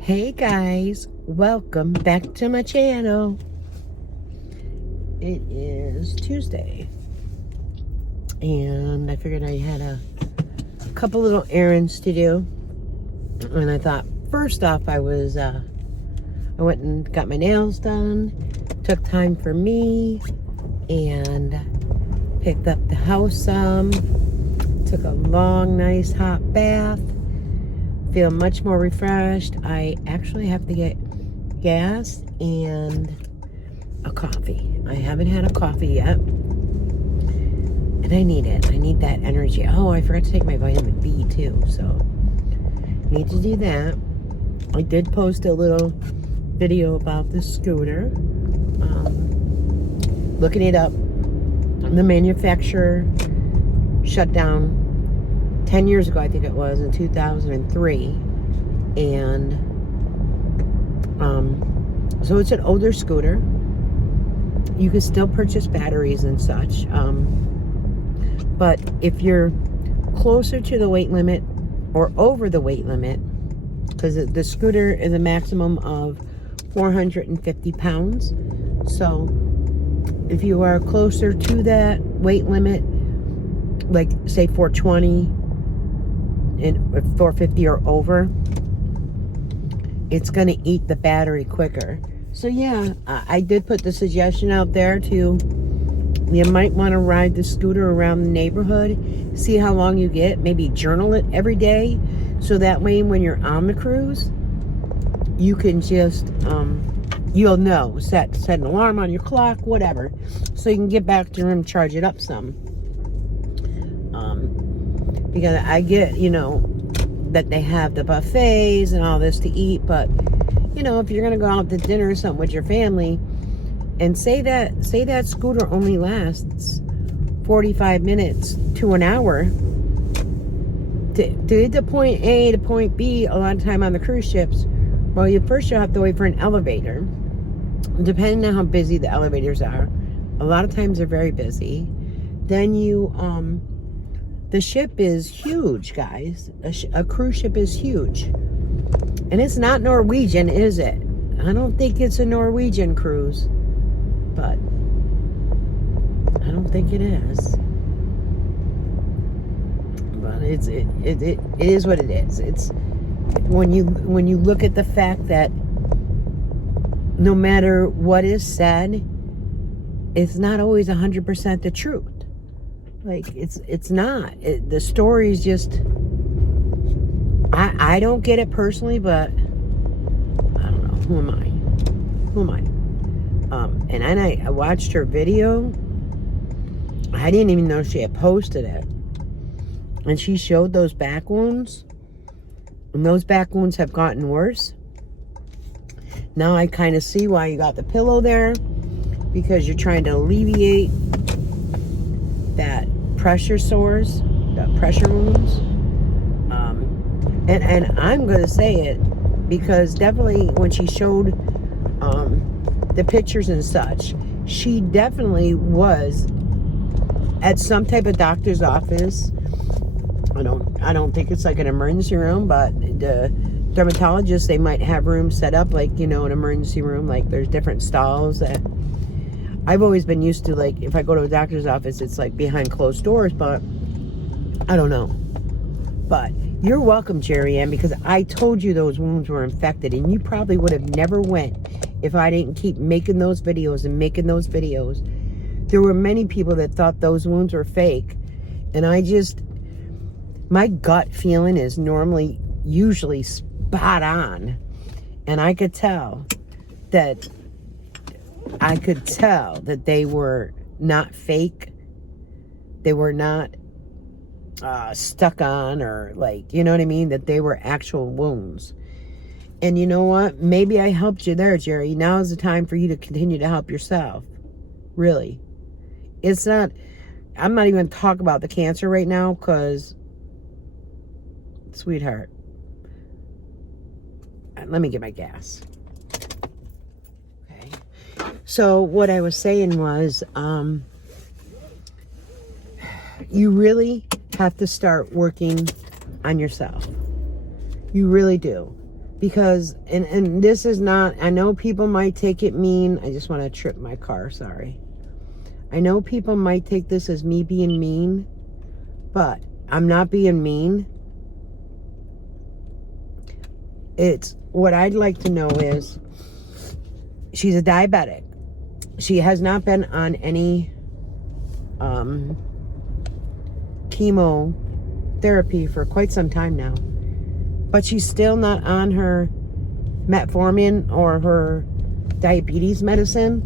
Hey guys, welcome back to my channel. It is Tuesday and I figured I had a couple little errands to do, and I thought first off I went and got my nails done, took time for me, and picked up the house some, took a long nice hot bath. Feel much more refreshed. I actually have to get gas and a coffee. I haven't had a coffee yet, and I need it. I need that energy. Oh, I forgot to take my vitamin B too, so need to do that. I did post a little video about this scooter, looking it up. The manufacturer shut down 10 years ago, I think it was, in 2003. And so it's an older scooter. You can still purchase batteries and such. But if you're closer to the weight limit or over the weight limit, because the scooter is a maximum of 450 pounds. So if you are closer to that weight limit, like say 420, and 450 or over, it's going to eat the battery quicker. So yeah, I did put the suggestion out there to, you might want to ride the scooter around the neighborhood, see how long you get, maybe journal it every day, so that way when you're on the cruise, you can just, you'll know, set an alarm on your clock, whatever, so you can get back to your room, charge it up some. Because I get, that they have the buffets and all this to eat, but, if you're going to go out to dinner or something with your family, and say that scooter only lasts 45 minutes to an hour, to get to point A to point B, a lot of time on the cruise ships, well, you'll have to wait for an elevator, depending on how busy the elevators are. A lot of times they're very busy. Then the ship is huge, guys. A cruise ship is huge. And it's not Norwegian, is it? I don't think it's a Norwegian cruise. But I don't think it is. But it is what it is. It's when you look at the fact that no matter what is said, it's not always 100% the truth. Like, it's not. The story is just, I don't get it personally, but I don't know. Who am I? And I watched her video. I didn't even know she had posted it. And she showed those back wounds. And those back wounds have gotten worse. Now I kind of see why you got the pillow there. Because you're trying to alleviate that pressure sores, that pressure wounds. And I'm going to say it, because definitely when she showed the pictures and such, she definitely was at some type of doctor's office. I don't think it's like an emergency room, but the dermatologists, they might have rooms set up like, an emergency room, like there's different stalls that I've always been used to. Like, if I go to a doctor's office, it's like behind closed doors, but I don't know. But you're welcome, Jerry Ann, because I told you those wounds were infected, and you probably would have never went if I didn't keep making those videos and making those videos. There were many people that thought those wounds were fake, and my gut feeling is usually spot on, and I could tell that they were not fake. They were not stuck on, or like, you know what I mean? That they were actual wounds. And you know what? Maybe I helped you there, Jerry. Now is the time for you to continue to help yourself. Really. I'm not even going to talk about the cancer right now, because, sweetheart, let me get my gas. Okay. So what I was saying was, you really have to start working on yourself. You really do. Because, and this is not, I know people might take it mean. I just want to trip my car, sorry. I know people might take this as me being mean, but I'm not being mean. It's, what I'd like to know is, she's a diabetic. She has not been on any chemotherapy for quite some time now. But she's still not on her metformin or her diabetes medicine.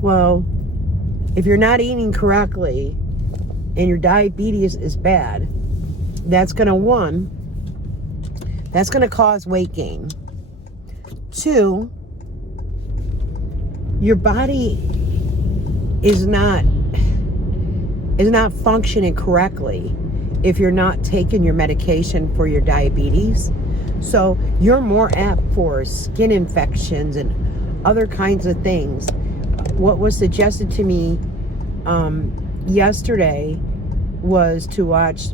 Well, if you're not eating correctly and your diabetes is bad, that's going to, that's going to cause weight gain. 2, your body is not functioning correctly if you're not taking your medication for your diabetes. So you're more apt for skin infections and other kinds of things. What was suggested to me yesterday was to watch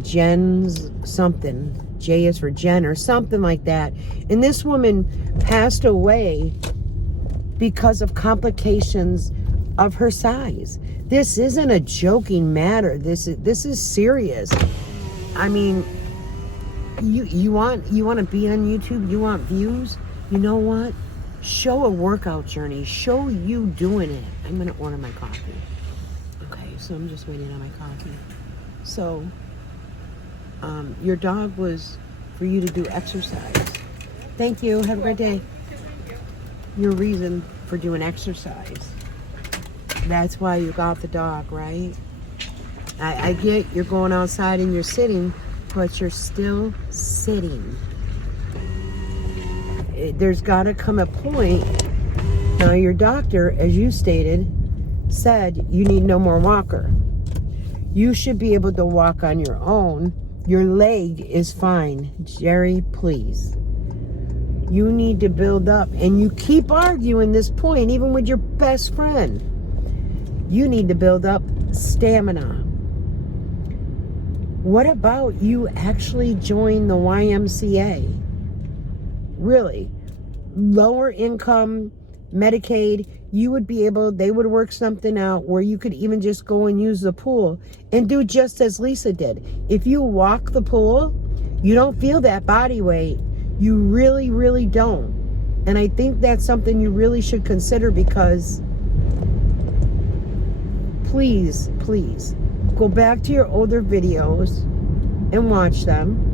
Jen's something. J is for Jen or something like that. And this woman passed away because of complications of her size. This isn't a joking matter. This is serious. I mean, you want to be on YouTube, you want views? You know what? Show a workout journey. Show you doing it. I'm going to order my coffee. Okay, so I'm just waiting on my coffee. So, your dog was for you to do exercise. Thank you. Have a great day. Your reason for doing exercise. That's why you got the dog, right? I get you're going outside and you're sitting, but you're still sitting. There's got to come a point. Now, your doctor, as you stated, said you need no more walker. You should be able to walk on your own. Your leg is fine. Jerry, please. You need to build up. And you keep arguing this point, even with your best friend. You need to build up stamina. What about you actually join the YMCA? Really? Lower income, Medicaid, you would be able, they would work something out where you could even just go and use the pool and do just as Lisa did. If you walk the pool, you don't feel that body weight. You really, really don't. And I think that's something you really should consider, because please, please, go back to your older videos and watch them.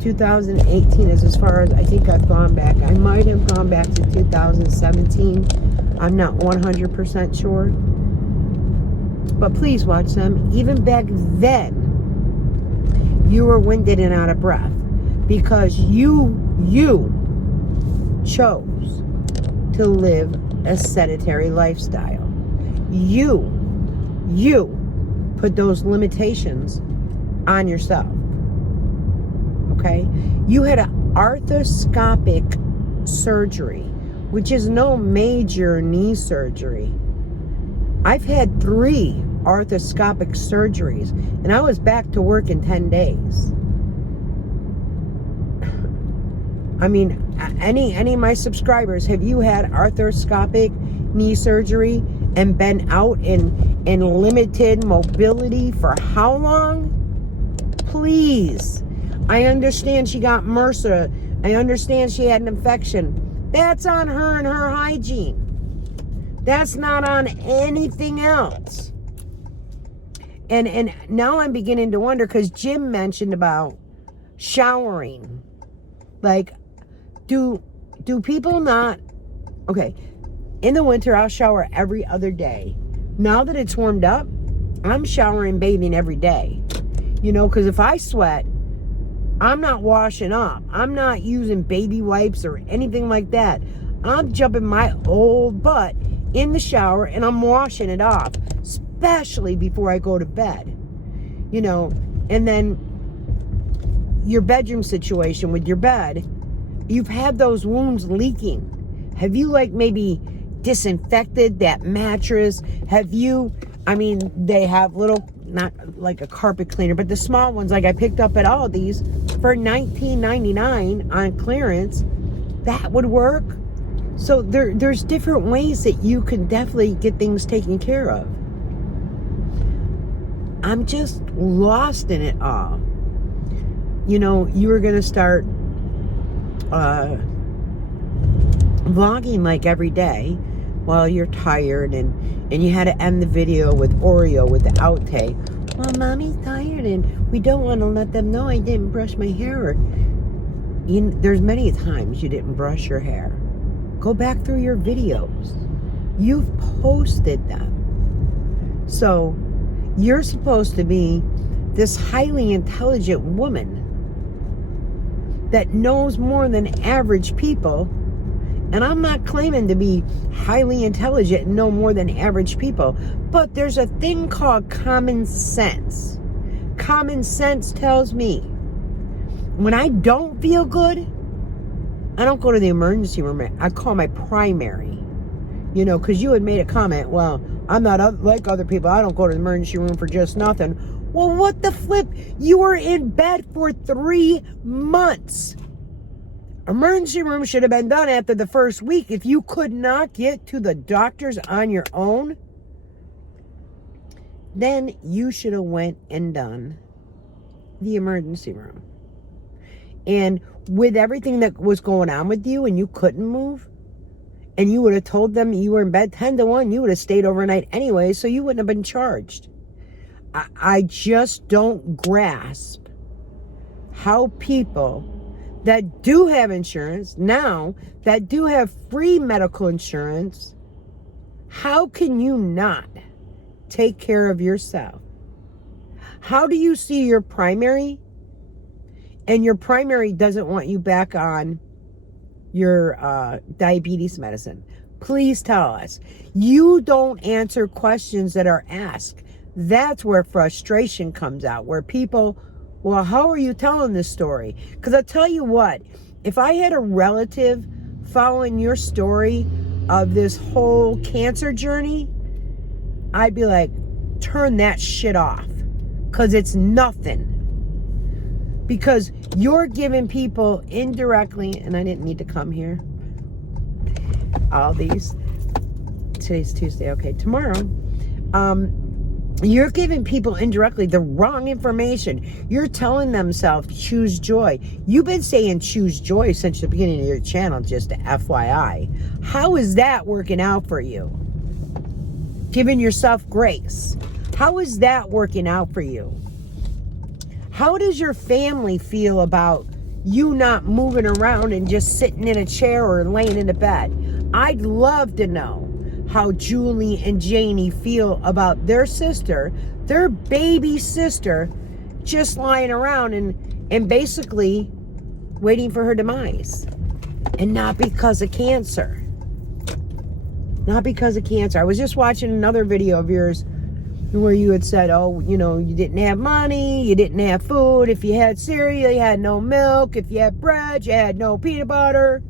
2018 is as far as I think I've gone back. I might have gone back to 2017. I'm not 100% sure. But please watch them. Even back then, you were winded and out of breath because you chose to live a sedentary lifestyle. You put those limitations on yourself. Okay? You had an arthroscopic surgery, which is no major knee surgery. I've had 3 arthroscopic surgeries, and I was back to work in 10 days. I mean, any of my subscribers, have you had arthroscopic knee surgery and been out in limited mobility for how long? Please. I understand she got MRSA. I understand she had an infection. That's on her and her hygiene. That's not on anything else. And now I'm beginning to wonder, because Jim mentioned about showering. Like, do people not... Okay, in the winter, I'll shower every other day. Now that it's warmed up, I'm showering, bathing every day. You know, because if I sweat, I'm not washing up. I'm not using baby wipes or anything like that. I'm jumping my old butt in the shower and I'm washing it off, especially before I go to bed. You know, and then your bedroom situation with your bed, you've had those wounds leaking. Have you, like, maybe disinfected that mattress? Have you, I mean, they have little, not like a carpet cleaner, but the small ones like I picked up at Aldi's for $19.99 on clearance. That would work. So there's different ways that you can definitely get things taken care of. I'm just lost in it all. You know, you were going to start vlogging like every day while you're tired, and you had to end the video with Oreo with the outtake. Well, mommy's tired and we don't want to let them know I didn't brush my hair. There's many times you didn't brush your hair. Go back through your videos. You've posted them. So you're supposed to be this highly intelligent woman that knows more than average people. And I'm not claiming to be highly intelligent and know more than average people. But there's a thing called common sense. Common sense tells me when I don't feel good, I don't go to the emergency room. I call my primary. You know, because you had made a comment, well, I'm not like other people. I don't go to the emergency room for just nothing. Well, what the flip? You were in bed for 3 months. Emergency room should have been done after the first week. If you could not get to the doctors on your own, then you should have went and done the emergency room. And with everything that was going on with you and you couldn't move, and you would have told them you were in bed 10 to 1, you would have stayed overnight anyway, so you wouldn't have been charged. I just don't grasp how people that do have insurance now, that do have free medical insurance, how can you not take care of yourself? How do you see your primary and your primary doesn't want you back on your diabetes medicine? Please tell us. You don't answer questions that are asked. That's where frustration comes out, where people, well, how are you telling this story? Because I'll tell you what, if I had a relative following your story of this whole cancer journey, I'd be like, turn that shit off. Because it's nothing. Because you're giving people indirectly, and I didn't need to come here. All these. Today's Tuesday. Okay, tomorrow. You're giving people indirectly the wrong information. You're telling themselves, choose joy. You've been saying choose joy since the beginning of your channel, just FYI. How is that working out for you? Giving yourself grace. How is that working out for you? How does your family feel about you not moving around and just sitting in a chair or laying in a bed? I'd love to know how Julie and Janie feel about their sister, their baby sister, just lying around and basically waiting for her demise. And not because of cancer. Not because of cancer. I was just watching another video of yours where you had said, oh, you know, you didn't have money, you didn't have food. If you had cereal, you had no milk. If you had bread, you had no peanut butter.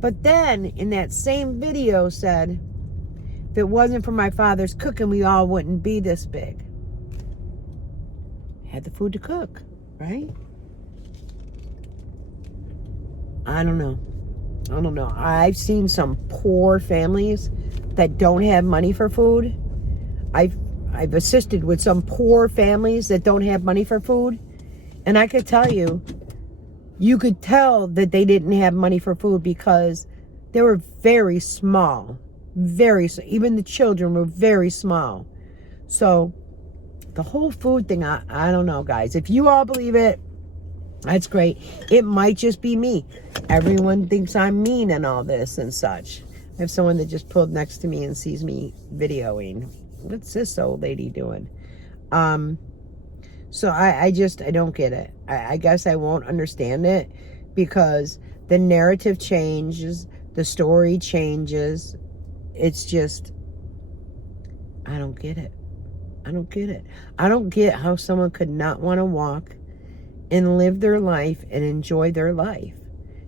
But then, in that same video said, if it wasn't for my father's cooking, we all wouldn't be this big. Had the food to cook, right? I don't know. I've seen some poor families that don't have money for food. I've assisted with some poor families that don't have money for food. And I could tell you, you could tell that they didn't have money for food because they were very small. Even the children were very small. So the whole food thing, I don't know, guys. If you all believe it, that's great. It might just be me. Everyone thinks I'm mean and all this and such. I have someone that just pulled next to me and sees me videoing. What's this old lady doing? So I don't get it. I guess I won't understand it because the narrative changes, the story changes. It's just, I don't get it. I don't get how someone could not want to walk and live their life and enjoy their life.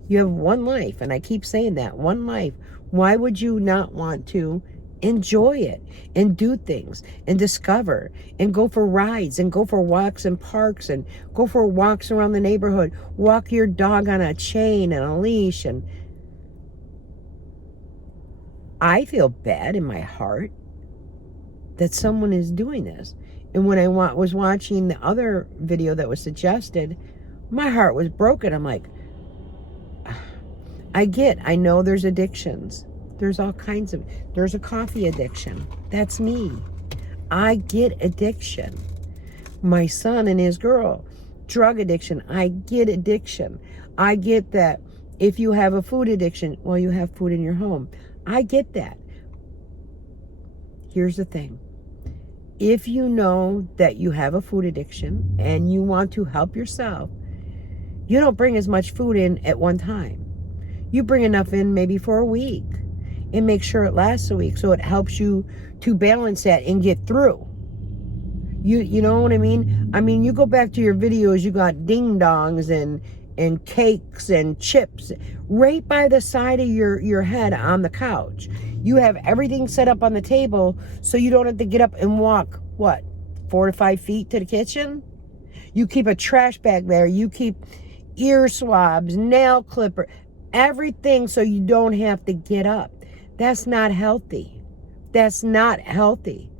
You have one life, and I keep saying that, one life. Why would you not want to enjoy it and do things and discover and go for rides and go for walks in parks and go for walks around the neighborhood. Walk your dog on a chain and a leash. And I feel bad in my heart that someone is doing this. And when I was watching the other video that was suggested, my heart was broken. I'm like, I know there's addictions. There's all kinds of, there's a coffee addiction. That's me. I get addiction. My son and his girl, drug addiction. I get addiction. I get that if you have a food addiction, well, you have food in your home. I get that. Here's the thing. If you know that you have a food addiction and you want to help yourself, you don't bring as much food in at one time. You bring enough in maybe for a week and make sure it lasts a week so it helps you to balance that and get through. You know what I mean? I mean, you go back to your videos, you got ding-dongs and cakes and chips right by the side of your head on the couch. You have everything set up on the table so you don't have to get up and walk, 4 to 5 feet to the kitchen? You keep a trash bag there. You keep ear swabs, nail clipper, everything so you don't have to get up. That's not healthy. That's not healthy.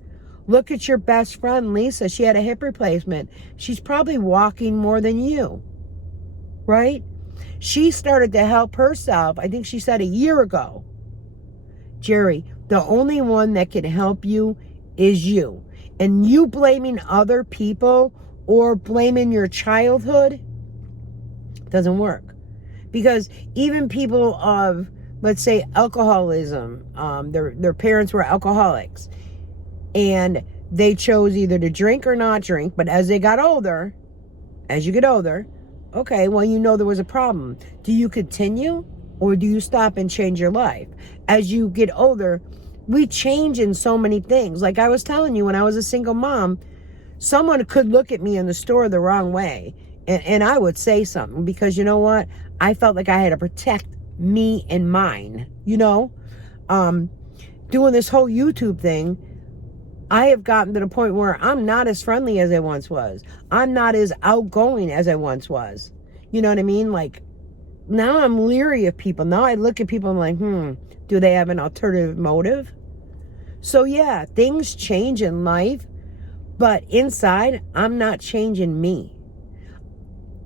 Look at your best friend, Lisa. She had a hip replacement. She's probably walking more than you, right? She started to help herself, I think she said a year ago. Jerry, the only one that can help you is you. And you blaming other people or blaming your childhood doesn't work. Because even people of, let's say, alcoholism, their parents were alcoholics, and they chose either to drink or not drink, but as they got older, as you get older, okay, well, you know there was a problem. Do you continue or do you stop and change your life? As you get older, we change in so many things. Like I was telling you, when I was a single mom, someone could look at me in the store the wrong way, and I would say something because you know what? I felt like I had to protect me and mine, you know? Doing this whole YouTube thing, I have gotten to the point where I'm not as friendly as I once was. I'm not as outgoing as I once was. You know what I mean? Like, now I'm leery of people. Now I look at people and I'm like, do they have an alternative motive? So yeah, things change in life, but inside, I'm not changing me.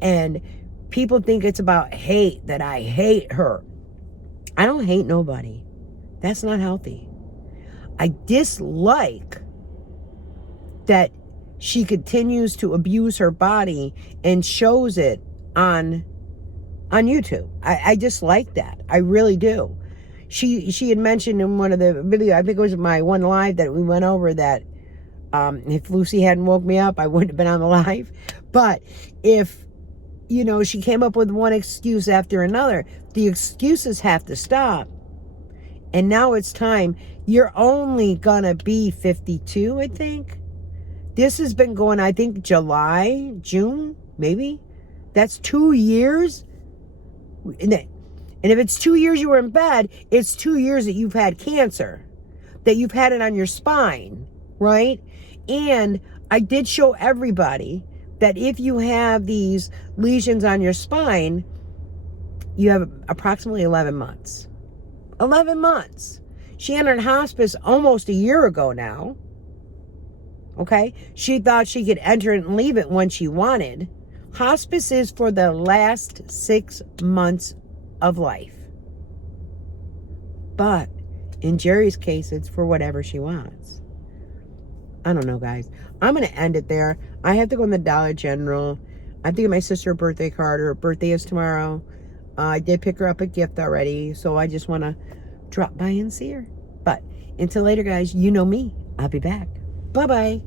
And people think it's about hate, that I hate her. I don't hate nobody. That's not healthy. I dislike that she continues to abuse her body and shows it on YouTube. I dislike that. I really do. She had mentioned in one of the videos, I think it was my one live that we went over, that if Lucy hadn't woke me up, I wouldn't have been on the live. But if, you know, she came up with one excuse after another, the excuses have to stop. And now it's time. You're only gonna be 52, I think. This has been going, I think, July, June, maybe. That's 2 years. And if it's 2 years you were in bed, it's 2 years that you've had cancer, that you've had it on your spine, right? And I did show everybody that if you have these lesions on your spine, you have approximately 11 months. 11 months. She entered hospice almost a year ago now. Okay? She thought she could enter it and leave it when she wanted. Hospice is for the last 6 months of life. But in Jerry's case, it's for whatever she wants. I don't know, guys. I'm going to end it there. I have to go in the Dollar General. I have to get my sister a birthday card. Her birthday is tomorrow. I did pick her up a gift already, so I just want to drop by and see her. But until later, guys, you know me. I'll be back. Bye-bye.